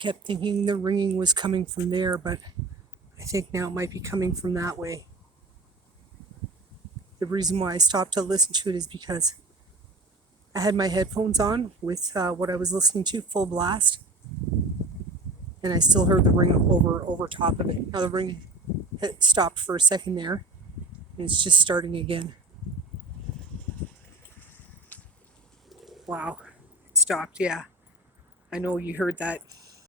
kept thinking the ringing was coming from there, but I think now it might be coming from that way. The reason why I stopped to listen to it is because I had my headphones on with what I was listening to full blast, and I still heard the ring over top of it. Now the ring had stopped for a second there, and it's just starting again. Wow, it stopped. Yeah, I know you heard that.